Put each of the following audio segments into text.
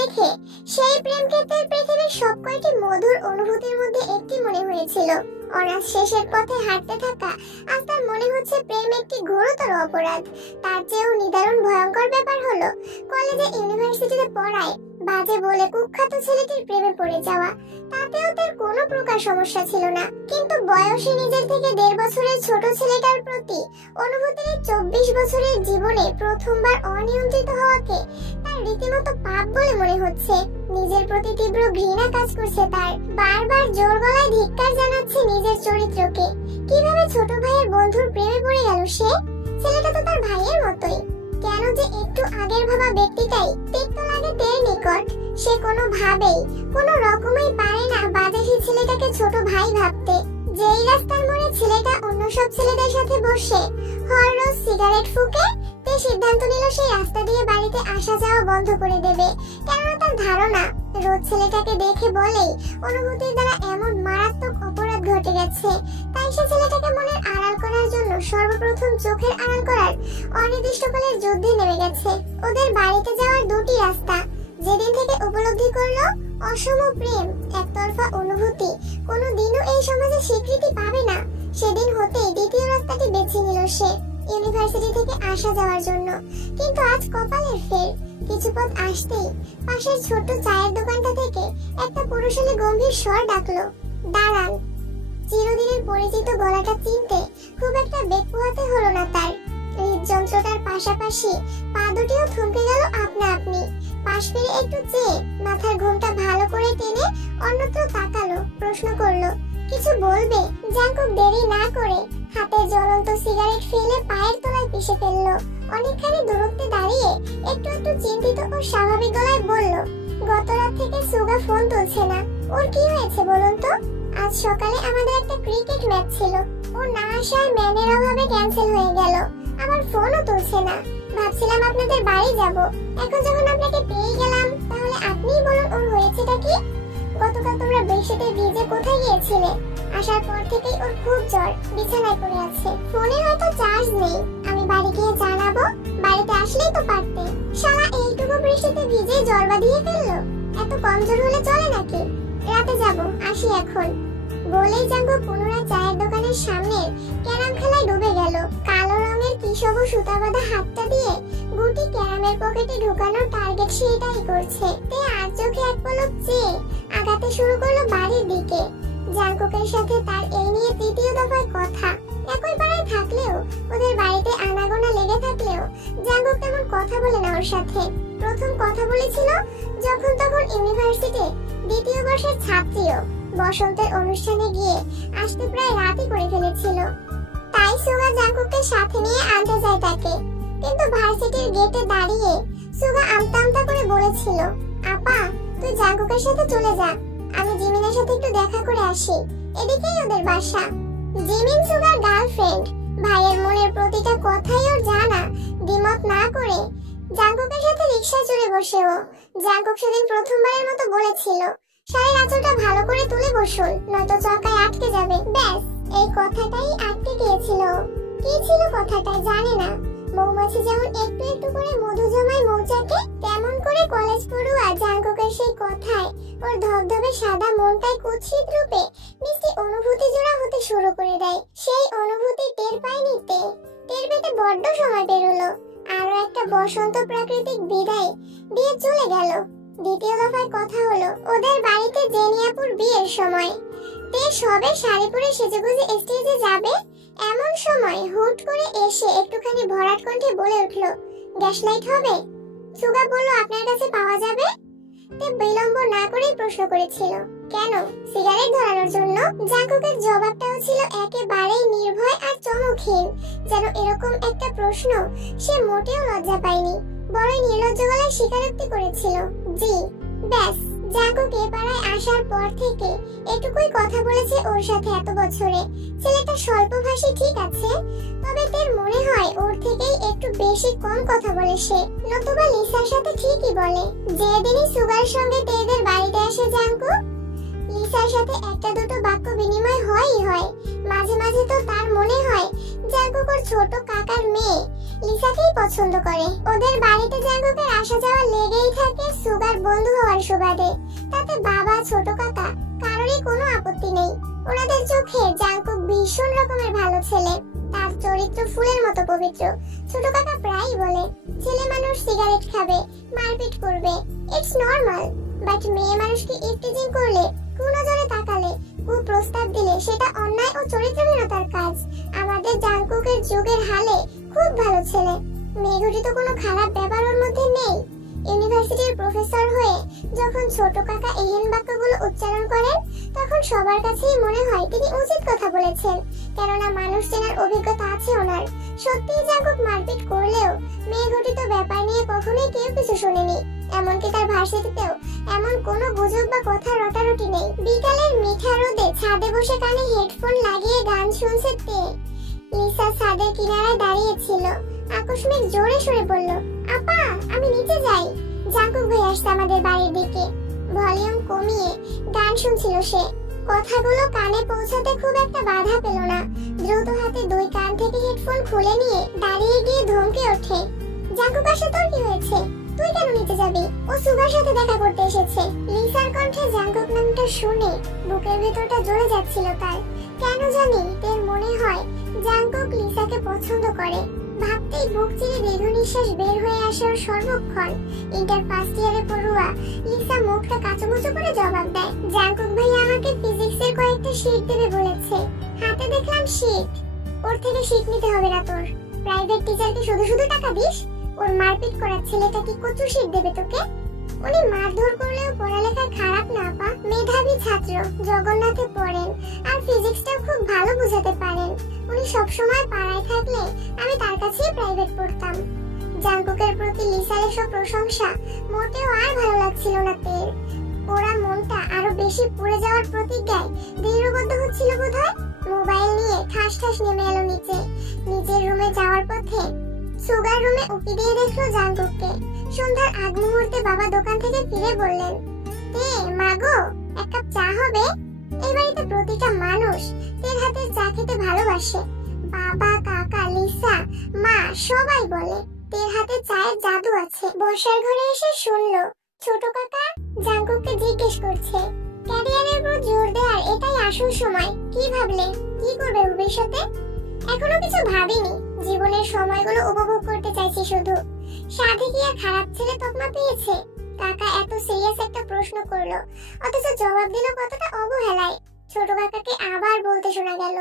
দেখে সেই প্রেমকে তার পৃথিবীর সব কয়টি মধুর অনুভূতির মধ্যে একটি মনে হয়েছিল। অনার্স শেষের পথে হাঁটতে থাকা আজ তার মনে হচ্ছে প্রেম একটি ঘোরতর অপরাধ। তার চেয়েও নিদারুণ ভয়ঙ্কর ব্যাপার হলো কলেজে ইউনিভার্সিটিতে পড়ায় বাজে বলে কুখ্যাত ছেলেটির প্রেমে পড়ে যাওয়া। তাতেও তার কোনো প্রকার সমস্যা ছিল না, কিন্তু বয়সে নিজের থেকে 1.5 বছরের ছোট ছেলেটার প্রতি অনুভূতির 24 বছরের জীবনে প্রথমবার অনিয়ন্ত্রিত হওয়াকে তার রীতিমতো পাপ বলে মনে হচ্ছে। নিজের প্রতি তীব্র ঘৃণা কাজ করছে তার। বারবার জোর গলায় ধিক্কার জানাচ্ছে নিজের চরিত্রকে। কিভাবে ছোট ভাইয়ের বন্ধুর প্রেমে পড়ে গেল সে? ছেলেটা তো তার ভাইয়ের মতোই। কেন যে একটু আগের ভাবা ব্যক্তিটাই তিক্ত লাগে তের নিকট। সে কোনো রকমেই পারে না বাজে সেই ছেলেটাকে ছোট ভাই ভাবতে। যেই রাস্তার মোড়ে ছেলেটা অন্য সব ছেলেদের সাথে বসে হররোজ সিগারেট ফুঁকে, তে সিদ্ধান্ত নিল সেই রাস্তা দিয়ে বাড়িতে আসা যাওয়া বন্ধ করে দেবে। কেননা তার ধারণা রোজ ছেলেটাকে দেখে বলেই অনুভূতির দ্বারা এমন মারাত্মক অপরাধ ঘটে গেছে। তাই সে ছেলেটাকে মনের আড়াল করার জন্য সর্বপ্রথম চোখের আড়াল করার অনির্দিষ্টকালের যুদ্ধে নেমে গেছে। ওদের বাড়িতে যাওয়ার দুটি রাস্তা। যেদিন থেকে উপলব্ধি করলো অসম প্রেম, একতরফা অনুভূতি কোনোদিনও এই সমাজে স্বীকৃতি পাবে না, সেদিন হতেই দ্বিতীয় রাস্তাটি বেছে নিল সে ইউনিভার্সিটি থেকে আসা যাওয়ার জন্য। কিন্তু আজ কপালের ফের। কিছু পথ আসতেই পাশের ছোট্ট চায়ের দোকানটা থেকে একটা পুরুষালী গম্ভীর স্বর ডাকলো, দাঁড়ান। চিরদিনের পরিচিত গলাটা চিনতে খুব একটা বেগ পোহাতে হলো না তার। হৃদযন্ত্রটার পাশাপাশি পা দুটিও থমকে গেল আপনা আপনি। পাশ ফিরে একটু চেয়ে মাথার ঘোমটা ভালো করে টেনে অন্যত্র তাকালো, প্রশ্ন করলো, কিছু বলবে? জাঙ্কুক দেরি না করে হাতে জ্বলন্ত সিগারেট ফেলে পায়ের তলায় পিষে ফেললো। অনেকখানি দূরত্বে দাঁড়িয়ে একটু একটু চিন্তিত ও স্বাভাবিক গলায় বলল, গত রাত থেকে সুগা ফোন তুলছে না। ওর কি হয়েছে বলুন তো? আজ সকালে আমাদের একটা ক্রিকেট ম্যাচ ছিল, ও না আসার ম্যানের অভাবে ক্যান্সেল হয়ে গেল। আমার ফোনও তুলছে না। ভাবছিলাম আপনাদের বাড়ি যাব। এখন যখন আপনাকে পেয়ে গেলাম, তাহলে আপনিই বলুন ওর হয়েছেটা কি? গতকাল তোমরা বৃষ্টিতে ভিজে কোথায় গিয়েছিলে? আসার পর থেকেই ওর খুব জ্বর, বিছানায় পড়ে আছে। ফোনে হয়তো চার্জ নেই, আমি বাড়ি গিয়ে জানাবো। বাড়িতে আসলেই তো পারতে। শালা এইটুকু বৃষ্টিতে ভিজে জ্বর বাঁধিয়ে ফেললো। এত কমজোর হলে চলে নাকি? রাতে যাব, আসি এখন। বলেই জাঙ্গু পুনরায় চায়ের দোকানের সামনের ক্যারাম খেলায় ডুবে গেল। কালো রঙের কি সবুজ সুতা বাঁধা হাতটা দিয়ে গুটি ক্যারামের পকেটে ঢুকানোর টার্গেট সেটাই করছে। তে আর চোখে এক পলক চেয়ে আগাতে শুরু করলো বাড়ির দিকে। জাঙ্কুকের সাথে তার এই নিয়ে তৃতীয় দফায় কথা। একই পাড়ায় থাকলেও, ওদের বাড়িতে আনাগোনা লেগে থাকলেও জাঙ্কুক তেমন কথা বলে না ওর সাথে। প্রথম কথা বলেছিল যখন তখন ইউনিভার্সিটি দ্বিতীয় বর্ষের ছাত্রীও বসন্তের অনুষ্ঠানে গিয়ে আসতে প্রায় রাতই করে ফেলেছিল। তাই সুগা জাঙ্কুককে সাথে নিয়ে আনতে যায় তাকে। কিন্তু ভার্সিটির গেটে দাঁড়িয়ে সুগা আমতা আমতা করে বলেছিল, আপা তুই জাঙ্কুকের সাথে চলে যা, আমি জিমিনের সাথে একটু দেখা করে আসি। এদিকেই ওদের বাসা। Jimin Suga girlfriend. ভাইয়ের মনের প্রতিটা কথাই ওর জানা। দ্বিমত না করে জাঙ্কুকের সাথে রিকশায় চড়ে বসে ও। জাঙ্কুক সেদিন প্রথমবারের মতো বলেছিল, শাড়ির আঁচলটা ভালো করে তুলে বসুন, নয়তো চরকায় আটকে যাবে। ব্যাস, এই কথাটাই আটকে গিয়েছিল। কি ছিল কথাটাই জানে না। মৌমাছি যেমন একটু একটু করে মধু জমায় মৌচাকে, তেমন করে কলেজ পড়ুয়া জাঙ্কুকের সেই কথায় ওর ধবধবে সাদা মনটাই কুৎসিত রূপে মিষ্টি অনুভূতি জোড়া হতে শুরু করে দেয়। সেই অনুভূতি টের পায়নি টের পেতে বড্ড সময় পেরোলো। আরো একটা বসন্ত প্রাকৃতিক বিদায় দিয়ে চলে গেল। দ্বিতীয় দফায় কথা হলো ওদের বাড়িতে জেনিয়াপুর বিয়ের সময়। তে সবে শাড়ি পরে সেজেগুজে স্টেজে যাবে, এমন সময় হুট করে এসে একটুখানি ভরাট কণ্ঠে বলে উঠলো, গ্যাস লাইট হবে? সুগা বলল, আপনার কাছে পাওয়া যাবে? তে বিলম্ব না করেই প্রশ্ন করেছিল, কেন, সিগারেট ধরানোর জন্য? জাঙ্কুকের জবাবটাও ছিল একেবারেই নির্ভয় আর চমকহীন। যেন এরকম একটা প্রশ্ন সে মোটেও লজ্জা পায়নি, বড়ই নির্লজ্জ গলায় স্বীকারোক্তি করেছিল, জি। ব্যাস, জাঙ্কুক এ পাড়ায় আসার পর থেকে এটুকুই কথা বলেছে ওর সাথে এত বছরে। ছেলেটা স্বল্পভাষী ঠিক আছে, তবে তার মনে হয় ওর থেকেই একটু বেশি কম কথা বলে সে। নতুবা লিসার সাথে ঠিকই বলে। যেদিনই সুগার সঙ্গে তেদের বাড়িতে আসে জাঙ্কুক, লিসার সাথে একটা দুটো বাক্য বিনিময় হয়ই হয়। মাঝে মাঝে তো তার মনে হয় জাঙ্কুক ওর ছোট কাকার মেয়ে, লিসাকেই পছন্দ করে। ওদের বাড়িতে জাঙ্কুকের আসা যাওয়া লেগেই থাকে সুগার বন্ধু হওয়ার সুবাদে। তাতে বাবা, ছোট কাকা কারোরই কোনো আপত্তি নেই। ওনাদের চোখে জাঙ্কুক ভীষণ রকমের ভালো ছেলে। তার চরিত্র ফুলের মতো পবিত্র। ছোট কাকা প্রায়ই বলে, ছেলে মানুষ সিগারেট খাবে, মারপিট করবে, ইটস নরমাল। বাট মেয়ে মানুষকে ইফটিজিং করলে, কুনজরে তাকালে, কুপ্রস্তাব দিলে সেটা অন্যায় ও চরিত্রহীনতার কাজ। আমাদের জাঙ্কুকের যুগের হালে খুব ভালো ছেলে। মেয়েঘটিত কোনো খারাপ ব্যাপার ওর মধ্যে নেই। ইউনিভার্সিটির প্রফেসর হয়ে যখন ছোট কাকা এহেন বাক্যগুলো উচ্চারণ করেন, তখন সবার কাছেই মনে হয় তিনি উচিত কথা বলেছেন, কেননা মানুষ চেনার অভিজ্ঞতা আছে ওনার। সত্যিই জাঙ্কুক মারপিট করলেও মেয়েঘটিত ব্যাপার নিয়ে কখনোই কেউ কিছু শোনেনি। এমনকি তার ভার্সিটিতেও এমন কোনো গুজব বা কথা রটারটি নেই। বিকালের মিঠা রোদে ছাদে বসে কানে হেডফোন লাগিয়ে গান শুনছে তে। লিসা ছাদের কিনারায় দাঁড়িয়েছিল। আকস্মিক জোরে সরে বলল, আপা আমি নিচে যাই, জাঙ্কুক ভাই আসছে আমাদের বাড়ির দিকে। ভলিউম কমিয়ে গান শুনছিল সে। কথাগুলো কানে পৌঁছাতে খুব একটা বাধা পেল না। দ্রুত হাতে দুই কান থেকে হেডফোন খুলে নিয়ে দাঁড়িয়ে গিয়ে ধমকে ওঠে, জাঙ্কুক আসে তোর কি হয়েছে? তুই কেন নিচে যাবি? ও সুগার সাথে দেখা করতে এসেছে। লিসার কণ্ঠে জাঙ্কুক নামটা শুনে বুকের ভেতরটা জ্বলে যাচ্ছিল তার। কেন জানি তের মনে হয় জাঙ্কুক লিসাকে পছন্দ করে। ভাবতেই বুক চিরে দীর্ঘ নিঃশ্বাস বের হয়ে আসে ওর সর্বক্ষণ। ইন্টার ফার্স্ট ইয়ারে পড়ুয়া লিসা মুখটা কাঁচুমুচু করে জবাব দেয়, জাঙ্কুক ভাই আমাকে ফিজিক্সের কয়েকটা শীট দেবে বলেছে। হাতে দেখলাম শীট। ওর থেকে শীট নিতে হবে না তোর। প্রাইভেট টিচারকে শুধু শুধু টাকা দিস? ওর মারপিট করার ছেলেটা কি কচু শীট দেবে তোকে? উনি মারধর করলেও পড়ালেখায় খারাপ না আপা, মেধাবী ছাত্র, জগন্নাথে পড়েন আর ফিজিক্সটাও খুব ভালো বুঝাতে পারেন। উনি সবসময় পাড়ায় থাকলে আমি তার কাছেই প্রাইভেট পড়তাম। জাঙ্কুকের প্রতি লিসার এসব প্রশংসা মোটেও আর ভালো লাগছিল না তের। ওরা মনটা আরো বেশি পুড়ে যাওয়ার প্রতিজ্ঞায় দৃঢ়বদ্ধ হচ্ছিল বোধহয়। মোবাইল নিয়ে ঠাস ঠাস নেমে এলো নিচে। নিজের রুমে যাওয়ার পথে সুগার রুমে উকি দিয়ে দেখলো জাঙ্কুককে। সন্ধ্যার আগ মুহূর্তে বাবা দোকান থেকে ফিরে বললেন, তে মাগো এক কাপ চা হবে? এই বাড়িতে প্রতিটা মানুষ তের হাতের চা খেতে ভালোবাসে। বাবা, কাকা, লিসা, মা সবাই বলে তের হাতে চায়ের জাদু আছে। বসার ঘরে এসে শুনলো ছোট কাকা জাঙ্কুককে জিজ্ঞেস করছে, ক্যারিয়ারের উপর জোর দেওয়ার এটাই আসল সময়। কি ভাবলে? কি করবে ভবিষ্যতে? এখনো কিছু ভাবিনি। জীবনের সময়গুলো উপভোগ করতে চাইছি শুধু। সাধে কি আর খারাপ ছেলে তকমা পেয়েছে? কাকা এত সিরিয়াস একটা প্রশ্ন করলো, অথচ জবাব দিল কতটা অবহেলায়। ছোট কাকাকে আবার বলতে শোনা গেল,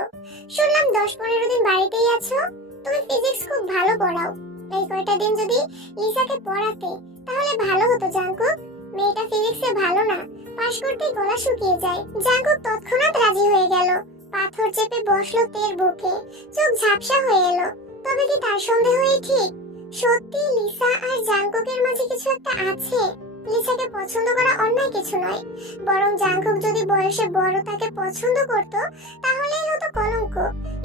শুনলাম 10-15 দিন বাড়িতেই আছো। তুমি ফিজিক্স খুব ভালো পড়াও। এই কয়টা দিন যদি লিসাকে পড়াতে তাহলে ভালো হতো জাঙ্কুক। মেয়েটা ফিজিক্সে ভালো না, পাশ করতেই গলা শুকিয়ে যায়। জাঙ্কুক তৎক্ষণাৎ রাজি হয়ে গেল। পাথর চেপে বসলো তের বুকে। চোখ ঝাপসা হয়ে এলো। তবে কি তার সন্দেহই ঠিক? সত্যি লিসা আর জাঙ্কুকের মাঝে কিছু একটা আছে। লিসাকে পছন্দ করা অন্যায় কিছু নয়, বরং জাঙ্কুক যদি বয়সে বড় তাকে পছন্দ করত তাহলেই হতো কলঙ্ক।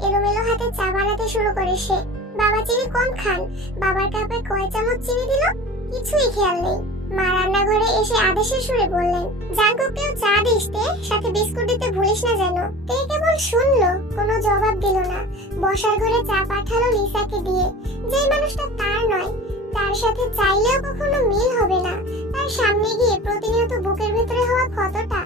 এলোমেলো হাতে চা বানাতে শুরু করে সে। বাবা চিনি কম খান। বাবার কাপে কয় চামচ চিনি দিল কিছুই খেয়াল নেই। মা রান্নাঘরে এসে আদেশের সুরে বললেন, জাঙ্কুককেও চা দিস তে, সাথে বিস্কুট দিতে ভুলিস না যেন। তে কেবল শুনলো, কোনো জবাব দিল না। বসার ঘরে চা পাঠালো লিসাকে দিয়ে। যেই মানুষটা তার নয়, তার সাথে চাইলেও কখনো মিল হবে না, তার সামনে গিয়ে প্রতিনিয়ত বুকের ভেতরে হওয়া ক্ষতটা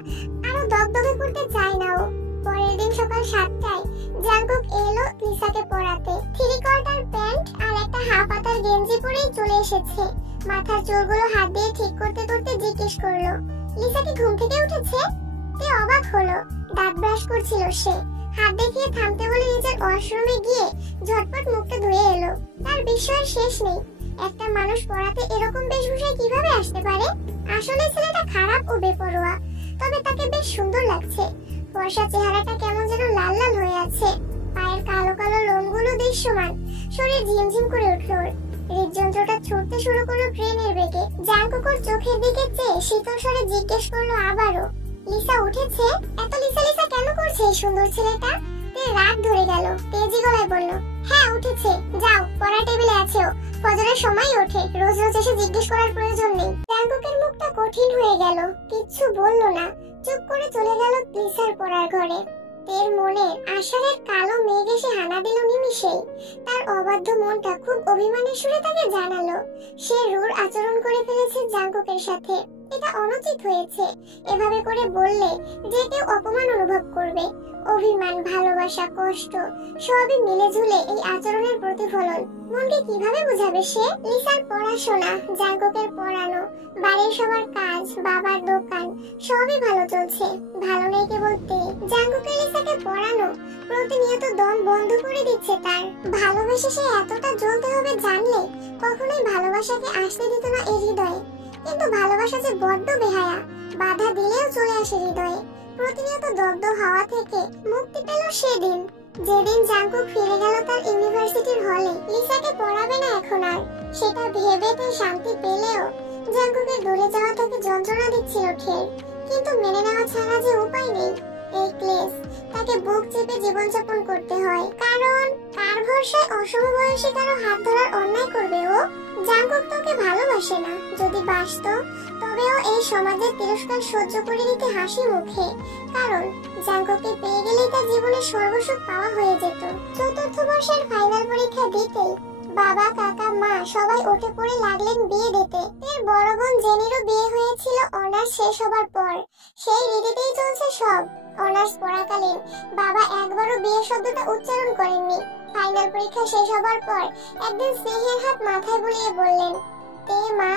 আরো দগদগে করতে চায় না ও। পরের দিন সকাল 7টায় জাঙ্কুক এলো লিসাকে পড়াতে। থ্রি কোয়ার্টার প্যান্ট আর একটা হাফ হাতার গেঞ্জি পরেই চলে এসেছে। মাথার চুলগুলো হাত দিয়ে ঠিক করতে করতে জিজ্ঞেস করলো, লিসা কি ঘুম থেকে উঠেছে? তে অবাক হলো। দাঁত ব্রাশ করছিল সে। হাত দেখিয়ে থামতে বলে নিজের ওয়াশরুমে গিয়ে ঝটপট মুখটা ধুয়ে এলো। তার বিস্ময়ের শেষ নেই। একটা মানুষ পড়াতে এরকম বেশভূষায় কিভাবে আসতে পারে? আসলে ছেলেটা খারাপ ও বেপরোয়া, তবে তাকে বেশ সুন্দর লাগছে। ফর্সা চেহারাটা কেমন যেন লাল লাল হয়ে আছে। পায়ের কালো কালো লোমগুলো দৃশ্যমান। শরীর ঝিমঝিম করে উঠল। হৃদযন্ত্রটা ছুটতে শুরু করলো ট্রেনের বেগে। জাঙ্কুকর চোখের দিকে চেয়ে শীতল স্বরে জিজ্ঞেস করলো আবারও, লিসা উঠেছে? এত লিসা লিসা কেন করছে এই সুন্দর ছেলেটা? রাত ধরে গেল। তেজি গলায় বলল, হ্যাঁ উঠেছে, যাও পড়া টেবিলে আছে ও। ফজরের সময় ওঠে, রোজ রোজ এসে জিজ্ঞেস করার প্রয়োজন নেই। জাঙ্কুকের মুখটা কঠিন হয়ে গেল। কিচ্ছু বলল না, চুপ করে চলে গেল লিসার পড়ার ঘরে। তের মনের আশারের কালো মেঘ এসে হানা দিল নিমিষেই। তার অবাধ্য মনটা খুব অভিমানের সুরে তাকে জানালো সে রূঢ় আচরণ করে ফেলেছে জাঙ্কুকের সাথে। এটা অনুচিত হয়েছে। এভাবে করে বললে যে কেউ অপমান অনুভব করবে। অভিমান, ভালোবাসা, কষ্ট সবই মিলে ঝুলে এই আচরণের প্রতিফলন। মনকে কিভাবে বুঝাবে সে? লিসার পড়াশোনা, জাঙ্কুকের পড়ানো, বাড়ির সবার কাজ, বাবার দোকান সবই ভালো চলছে। ভালো নেই কেবল তে। জাঙ্কুকে লিসাকে পড়ানো প্রতিনিয়ত দম বন্ধ করে দিচ্ছে তার। ভালোবেসে সে এতটা জ্বলতে হবে জানলে কখনোই ভালোবাসাকে আসতে দিত না এই হৃদয়ে। কিন্তু ভালোবাসা যে বড্ড বেহায়া, বাধা দিলেও চলে আসে হৃদয়ে। প্রতিনিয়ত দগ্ধ হাওয়া থেকে মুক্তি পেল সেদিন যেদিন জাঙ্কুক ফিরে গেল তার ইউনিভার্সিটির হলে। লিসাকে পড়াবে না এখন আর, সেটা ভেবে তাই শান্তি পেলেও জাঙ্কুকের দূরে যাওয়া তাকে যন্ত্রণা দিচ্ছিল ঠের। কিন্তু মেনে নেওয়া ছাড়া যে উপায় নেই। এই ক্লেশ তাকে বুক চেপে জীবনযাপন করতে হয়। কারণ কার ভরসায় অসমবয়সী কারো হাত ধরার অন্যায় করবে ও? জাঙ্কুক তোকে ভালোবাসে না। যদি বাসতো তবেও এই সমাজের তিরস্কার সহ্য করে নিতে হাসি মুখে। কারণ জাঙ্কুককে পেয়ে গেলেই তার জীবনের সর্বসুখ পাওয়া হয়ে যেত। চতুর্থ বর্ষের ফাইনাল পরীক্ষা দিতেই বাবা, কাকা, মা সবাই উঠে পড়ে লাগলেন বিয়ে দিতে। এর বড় বোন জেনিরও বিয়ে হয়েছিল অনার্স শেষ হবার পর। সেই রীতিতেই চলছে সব। অনার্স পড়াকালীন বাবা একবারও বিয়ে শব্দটা উচ্চারণ করেননি। ফাইনাল পরীক্ষা শেষ হবার পর একদিন স্নেহের হাত মাথায় বুলিয়ে বললেন, তে মা,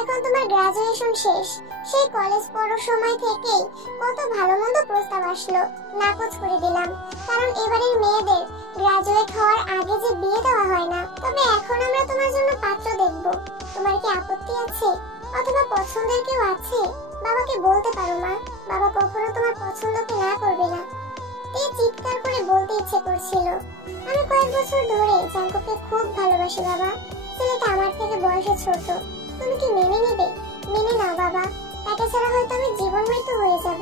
এখন তোমার গ্রাজুয়েশন শেষ। সেই কলেজ পড়ার সময় থেকেই কত ভালো মন্দ প্রস্তাব আসলো, নাকচ করে দিলাম। কারণ এবারের মেয়েদের গ্রাজুয়েট হওয়ার আগে যে বিয়ে দেওয়া হয় না। তবে এখন আমরা তোমার জন্য পাত্র দেখব। তোমার কি আপত্তি আছে? অথবা পছন্দের কেউ আছে? বাবাকে বলতে পারো মা, বাবা কখনো তোমার পছন্দকে না করবে না। এই চিৎকার করে বলতে ইচ্ছে করছিল, আমি কয়েক বছর ধরে জাঙ্কুককে খুব ভালোবাসি বাবা। ছেলেটা আমার থেকে বয়সে ছোট। তুমি কি মেনে নেবে? মেনে নাও বাবা, তাকে ছাড়া হয়তো আমি জীবন মৃত্যু হয়ে যাব।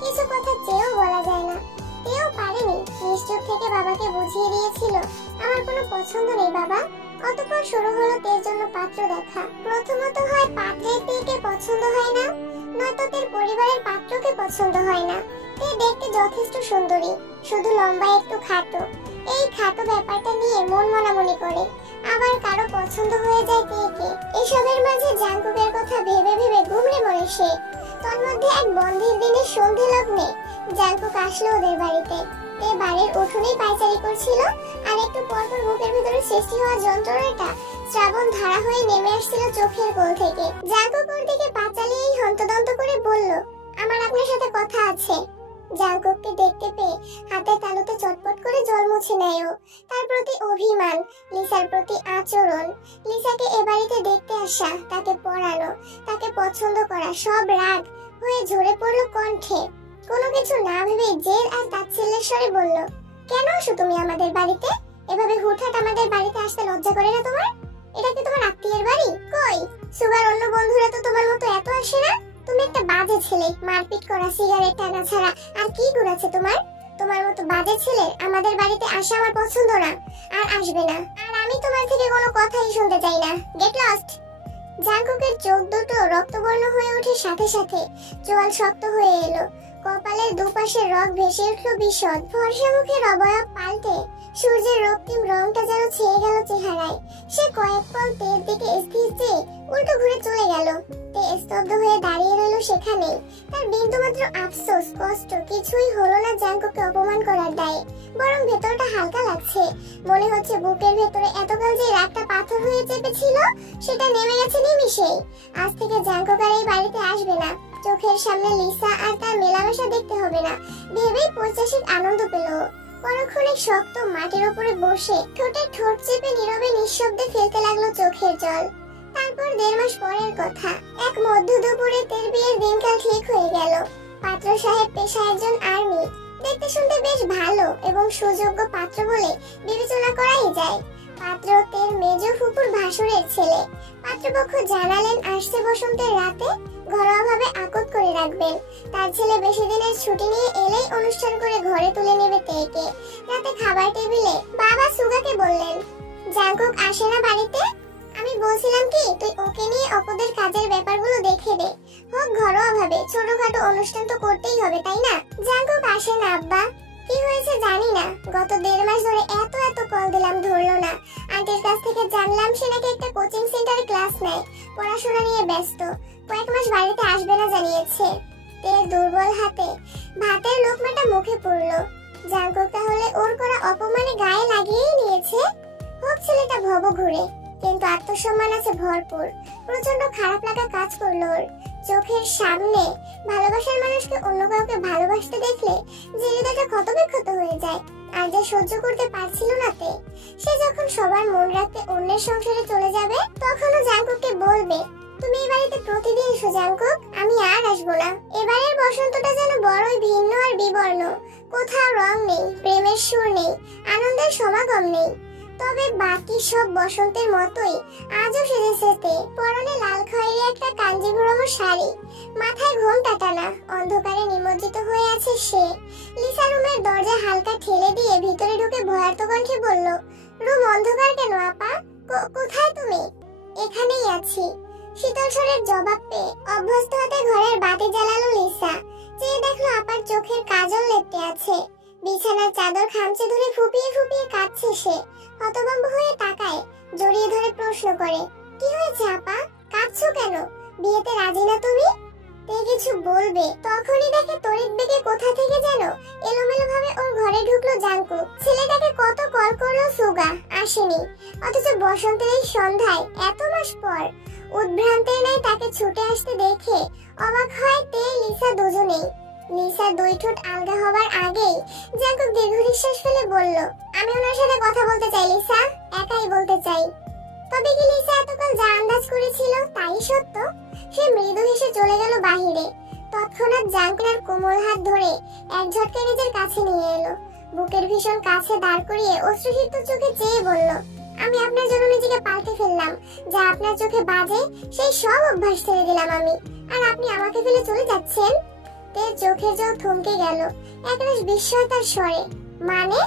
কিছু কথা চেয়েও বলা যায় না। তেও পারেনি। নিশ্চুপ থেকে বাবাকে বুঝিয়ে দিয়েছিল, আমার কোনো পছন্দ নেই বাবা। অতঃপর শুরু হলো তের জন্য পাত্র দেখা। প্রথমত হয় পাত্রের তেকে পছন্দ হয় না, নয়তো তের পরিবারের পাত্রকে পছন্দ হয় না। তে দেখতে যথেষ্ট সুন্দরী, শুধু লম্বা একটু খাটো। এই খাটো ব্যাপারটা নিয়ে মন মনামনি করে। আবার কারো পছন্দ হয়ে যায় তেকে। এসবের মাঝে জাঙ্কুকের কথা ভেবে ভেবে ঘুমড়ে মরে সে। তন্মধ্যে এক বন্ধের দিনের সন্ধে লগ্নে জাঙ্কুক আসলো ওদের বাড়িতে। তে বাড়ির উঠোনেই পায়চারি করছিল, আর একটু পরপর বুকের ভিতরে সৃষ্টি হওয়া যন্ত্রণাটা শ্রাবণ ধারা হয়ে নেমে আসছিল চোখের কোল থেকে। জাঙ্কুক ওর দিকে পা চালিয়েই হন্তদন্ত করে বলল, আমার আপনার সাথে কথা আছে। জাঙ্কুককে দেখতে পেয়ে হাতের তালুতে চটপট করে জল মুছে নেয় ও। তার প্রতি অভিমান, লিসার প্রতি আচরণ, লিসাকে এ বাড়িতে দেখতে আসা, তাকে পড়ানো, তাকে পছন্দ করা সব রাগ হয়ে ঝরে পড়লো কণ্ঠে। কোনো কিছু না ভেবে জেদ আর তাচ্ছিল্যের স্বরে বলল, কেন আসো তুমি আমাদের বাড়িতে? এভাবে হুটহাট আমাদের বাড়িতে আসতে লজ্জা করে না তোমার? এটা কি তোমার আত্মীয়ের বাড়ি? কই সুগার অন্য বন্ধুরা তো তোমার মতো এত আসে না। তুমি একটা বাজে ছেলে। মারপিট করা, সিগারেট টানা ছাড়া আর কি গুণ আছে তোমার? তোমার মতো বাজে ছেলে আমাদের বাড়িতে আসা আমার পছন্দ না, আর আসবে না। আর আমি তোমার থেকে কোনো কথাই শুনতে চাই না। Get lost. জাঙ্কুকের চোখ দুটো রক্তবর্ণ হয়ে ওঠে, সাথে সাথে চোয়াল শক্ত হয়ে এলো। কপালের দুপাশে রগ ভেসে উঠলো বিশদ। ফর্সা মুখের অবয়ব পাল্টে সূর্যের রক্তিম রংটা যেন ছেয়ে গেল চেহারায়। সে কয়েক পল তের দিকে স্থির চেয়ে উল্টো ঘুরে চলে গেল। তে স্তব্ধ হয়ে দাঁড়িয়ে রইল সেখানেই। তার বিন্দুমাত্র আফসোস, কষ্ট কিছুই হলো না জাঙ্কুককে অপমান করার দায়ে। বরং ভেতরটা হালকা লাগছে। মনে হচ্ছে বুকের ভেতরে এতকাল যে রাগটা পাথর হয়ে চেপেছিল সেটা নেমে গেছে নিমিষেই। আজ থেকে জাঙ্কুক আর এই বাড়িতে আসবে না। চোখের সামনে লিসা আর তার মেলামেশা দেখতে হবে না ভেবেই পৈশাসিক আনন্দ পেল। পরক্ষণে শক্ত মাটির উপরে বসে ঠোঁটে ঠোঁট চেপে নীরবে নিঃশব্দে ফেলতে লাগলো চোখের জল। তারপর 1.5 মাস পরের কথা, এক মধ্য দুপুরে তের বিয়ের দিনকাল ঠিক হয়ে গেল। পাত্র সাহেব পেশায় একজন আর্মি, দেখতে শুনতে বেশ ভালো এবং সুযোগ্য পাত্র বলে বিবেচনা করাই যায়। পাত্র তের মেজ ফুপুর ভাসুরের ছেলে। পাত্রপক্ষ জানালেন আসছে বসন্তের রাতে ঘরোয়াভাবে আকত করে রাখবেন। তার ছেলে বেশি দিনের ছুটি নিয়ে এলেই অনুষ্ঠান করে ঘরে তুলে নেবে তেকে। রাতে খাবার টেবিলে বাবা সুগাকে বললেন, জাঙ্কুক আসে না বাড়িতে? আমি বলছিলাম কি তুই ওকে নিয়ে অপদের কাজের ব্যাপারগুলো দেখে দে। হোক ঘরোয়া ভাবে, ছোটখাটো অনুষ্ঠান তো করতেই হবে তাই না? জাঙ্কুক আসে না আব্বা। কি হয়েছে জানি না, গত 1.5 মাস ধরে এত এত কল দিলাম, ধরলো না। আন্টির কাছ থেকে জানলাম সে নাকি একটা কোচিং সেন্টারে ক্লাস নেয়, পড়াশোনা নিয়ে ব্যস্ত, কয়েক মাস বাড়িতে আসবে না জানিয়েছে। তের দুর্বল হাতে ভাতের লোকমাটা মুখে পড়লো। জাঙ্কুক তাহলে ওর করা অপমানে গায়ে লাগিয়েই নিয়েছে। হোক ছেলেটা ভব ঘুরে, কিন্তু আত্মসম্মান আছে ভরপুর। প্রচন্ড খারাপ লাগা কাজ করলো ওর। চোখের সামনে ভালোবাসার মানুষকে অন্য কাউকে ভালোবাসতে দেখলে যে হৃদয়টা ক্ষতবিক্ষত হয়ে যায়, আর যে সহ্য করতে পারছিল না তে। সে যখন সবার মন রাখতে অন্যের সংসারে চলে যাবে, তখনও জাঙ্কুককে বলবে, তুমি এই বাড়িতে প্রতিদিন এসো জাঙ্কুক, আমি আর আসবো না। এবারের বসন্তটা যেন বড়ই ভিন্ন আর বিবর্ণ। কোথাও রং নেই, প্রেমের সুর নেই, আনন্দের সমাগম নেই। তবে বাকি সব বসন্তের মতোই আজও সেজেছে তে। পরনে লাল খয়েরি একটা কাঞ্জিভুরম শাড়ি, মাথায় ঘোমটা টানা, অন্ধকারে নিমজ্জিত হয়ে আছে সে। লিসা রুমের দরজা হালকা ঠেলে দিয়ে ভিতরে ঢুকে ভয়ার্ত কণ্ঠে বলল, রুম অন্ধকার কেন আপা? কোথায় তুমি? এখানেই আছি। শীতল স্বরের জবাব পেয়ে অভ্যস্ত হাতে ঘরের বাতি জ্বালালো লিসা। চেয়ে দেখলো আপার চোখের কাজল লেপটে আছে। বিছানার চাদর খামচে ধরে ফুপিয়ে ফুপিয়ে কাঁদছে সে। হতভম্ব হয়ে তাকায়, জড়িয়ে ধরে প্রশ্ন করে, কি হয়েছে আপা? কাঁদছো কেন? বিয়েতে রাজি না তুমি? তে কিছু বলবে, তখনই দেখে তড়িৎ বেগে কোথা থেকে যেন এলোমেলো ভাবে ওর ঘরে ঢুকলো জাঙ্কুক। ছেলেটাকে কত কল করলো সুগা, আসেনি। অথচ বসন্তের এই সন্ধ্যায় এত মাস পর উদ্ভ্রান্তের ন্যায় তাকে ছুটে আসতে দেখে অবাক হয় তে লিসা দুজনেই। লিসা দুই ঠোঁট আলগা হবার আগেই জাঙ্কুক দীর্ঘ নিঃশ্বাস ফেলে বলল, আমি ওনার সাথে কথা বলতে চাই লিসা, একাই বলতে চাই। তবে কি লিসা এতকাল যা আন্দাজ করেছিল তাই সত্য? সে মৃদু হেসে চলে গেল বাহিরে। তৎক্ষণাৎ জাঙ্কুকের কোমল হাত ধরে এক ঝটকে নিজের কাছে নিয়ে এলো। বুকের ভীষণ কাছে দাঁড় করিয়ে অশ্রুসিক্ত চোখে চেয়ে বলল, আমি আপনার জন্য নিজেকে পাল্টে ফেললাম। যা আপনার চোখে বাজে সেই সব অভ্যাস ছেড়ে দিলাম আমি, আর আপনি আমাকে ফেলে চলে যাচ্ছেন? তের চোখের জল থমকে গেল, একরাশ বিস্ময় তার স্বরে। মানে?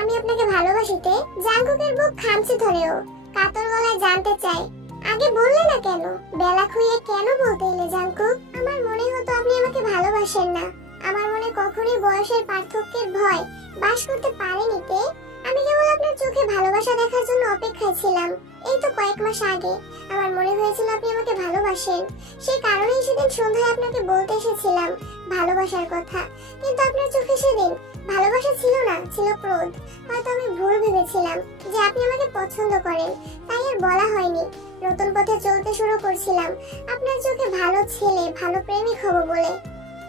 আমি আপনাকে ভালোবাসিতে? জাঙ্কুকের বুক খামচে ধরেও কাতর গলায় জানতে চায়, আগে বললে না কেন? বেলা খুইয়ে কেন বলতে এলে জাঙ্কুক? আমার মনে হতো আপনি আমাকে ভালোবাসেন না। আমার মনে কখনোই বয়সের পার্থক্যের ভয় বাস করতে পারেনি তে। আমি কেবল আপনার চোখে ভালোবাসা দেখার জন্য অপেক্ষায় ছিলাম। এই তো কয়েক মাস আগে আমার মনে হয়েছিল আপনি আমাকে ভালোবাসেন। সেই কারণেই সেদিন সন্ধ্যায় আপনাকে বলতে এসেছিলাম ভালোবাসার কথা। কিন্তু আপনার চোখে সেদিন ভালোবাসা ছিল না, ছিল ক্রোধ। হয়তো আমি ভুল ভেবেছিলাম যে আপনি আমাকে পছন্দ করেন, তাই আর বলা হয়নি। নতুন পথে চলতে শুরু করছিলাম আপনার চোখে ভালো ছেলে, ভালো প্রেমিক হব বলে।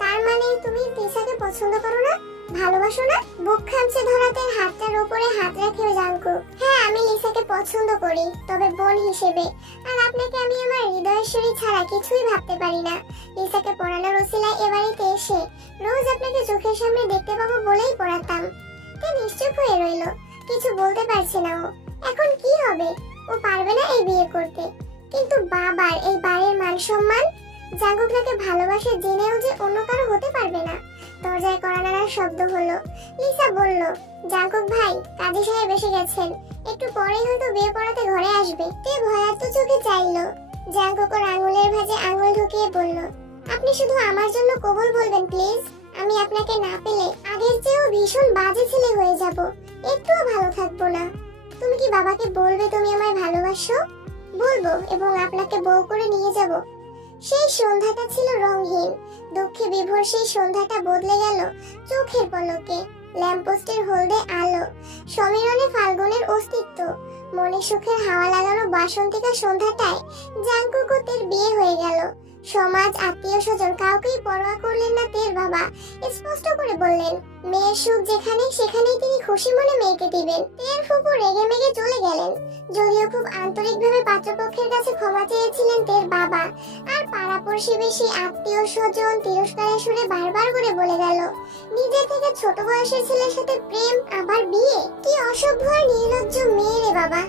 তার মানে তুমি লিসাকে পছন্দ করো না, ভালোবাসো না? বুক খামচে ধরাতে হাতটার উপরে হাত রাখে জাঙ্কুক। হ্যাঁ, আমি লিসাকে পছন্দ করি, তবে বোন হিসেবে। আর আপনাকে আমি আমার হৃদয়েশ্বরী ছাড়া কিছুই ভাবতে পারি না। লিসাকে পড়ানোর ওসিলায় এ বাড়িতে এসে রোজ আপনাকে চোখের সামনে দেখতে পাবো বলেই পড়াতাম। তে নিশ্চুপ হয়ে রইল, কিছু বলতে পারছে না ও। এখন কি হবে? ও পারবে না এই বিয়ে করতে। কিন্তু বাবার এই বাড়ির মান সম্মান, জাঙ্কুক তাকে ভালোবাসে জেনেও যে অন্য কারো হতে পারবে না। দরজায় কড়া নাড়ার শব্দ হলো। লিসা বলল, জাঙ্কুক ভাই, কাজী সাহেব এসে গেছেন, একটু পরেই হয়তো বিয়ে পড়াতে ঘরে আসবে। তে ভয়ার্ত চোখে চাইলো। জাঙ্কুক ওর আঙুলের ভাঁজে আঙুল ঢুকিয়ে বলল, আপনি শুধু আমার জন্য কবুল বলবেন প্লিজ। আমি আপনাকে না পেলে আগের চেয়েও ভীষণ বাজে ছেলে হয়ে যাব, একটুও ভালো থাকবো না। তুমি কি বাবাকে বলবে তুমি আমায় ভালোবাসো? বলবো, এবং আপনাকে বউ করে নিয়ে যাব। সেই সন্ধ্যাটা ছিল রংহীন। দুঃখে বিভোর সেই সন্ধ্যাটা বদলে গেল চোখের পলকে। ল্যাম্পপোস্টের হলদে আলো, সমীরণে ফাল্গুনের অস্তিত্ব। মনে সুখের হাওয়া লাগানো বাসন্তিকা সন্ধ্যাটায় জাঙ্কুক ও তের বিয়ে হয়ে গেল। সমাজ, আত্মীয় স্বজন কাউকেই পরোয়া করলেন না তের বাবা। স্পষ্ট করে বললেন, মেয়ের সুখ যেখানে সেখানেই তিনি খুশি মনে মেয়েকে দিবেন। তের ফুপু রেগে মেগে চলে গেলেন। যদিও খুব আন্তরিকভাবে পাত্রপক্ষের কাছে ক্ষমা চেয়েছিলেন তের বাবা, আর পাড়াপড়শি বেশি আত্মীয় স্বজন তিরস্কারের সুরে বারবার করে বলে গেল, নিজের থেকে ছোট বয়সের ছেলের সাথে প্রেম, আবার বিয়ে! কি অসভ্য আর নির্লজ্জ মেয়ে রে বাবা!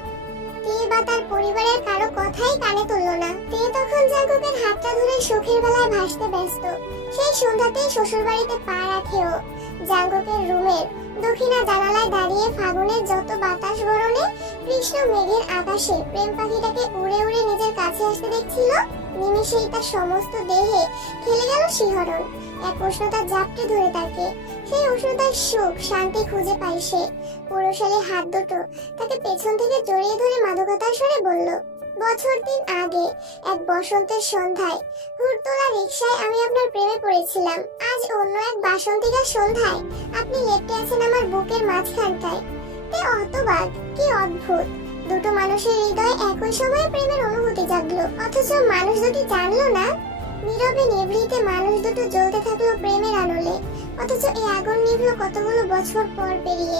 তে বা তার পরিবারের কারো কথাই কানে তুলল না। তে তখন জাঙ্কুকের হাতটা ধরে সুখের বেলায় ভাসতে ব্যস্ত। সেই সন্ধ্যাতেই শ্বশুর বাড়িতে পা রাখেও। জাঙ্কুকের রুমের দক্ষিণা জানালায় দাঁড়িয়ে ফাগুনের যত বাতাস গরমে কৃষ্ণ মেঘের আকাশে প্রেম পাখিটাকে উড়ে উড়ে নিজের কাছে আসতে দেখছিল। নিমেষেই তার সমস্ত দেহে খেলে গেল শিহরণ। এক উষ্ণতা জাপটে ধরে তাকে। সেই উষ্ণতার সুখ শান্তি খুঁজে পায় সে। পুরুষালী হাত দুটো তাকে পেছন থেকে জড়িয়ে ধরে মাদকতার স্বরে বলল, বছর 3 আগে এক বসন্তের সন্ধ্যায় হুড়তোলা রিকশায় আমি আপনার প্রেমে পড়েছিলাম। আজ অন্য এক বাসন্তিকার সন্ধ্যায় আপনি লেপ্টে আছেন আমার বুকের মাঝখানটায়। এ হতবাক, কি অদ্ভুত! দুটো মানুষের হৃদয়ে একই সময়ে প্রেমের অনুভূতি জাগলো, অথচ মানুষ দুটি জানলো না। নীরবে নিভৃতে মানুষ দুটো জ্বলতে থাকলো প্রেমের আলোলে, অথচ এই আগুন নিভলো কতগুলো বছর পর পেরিয়ে।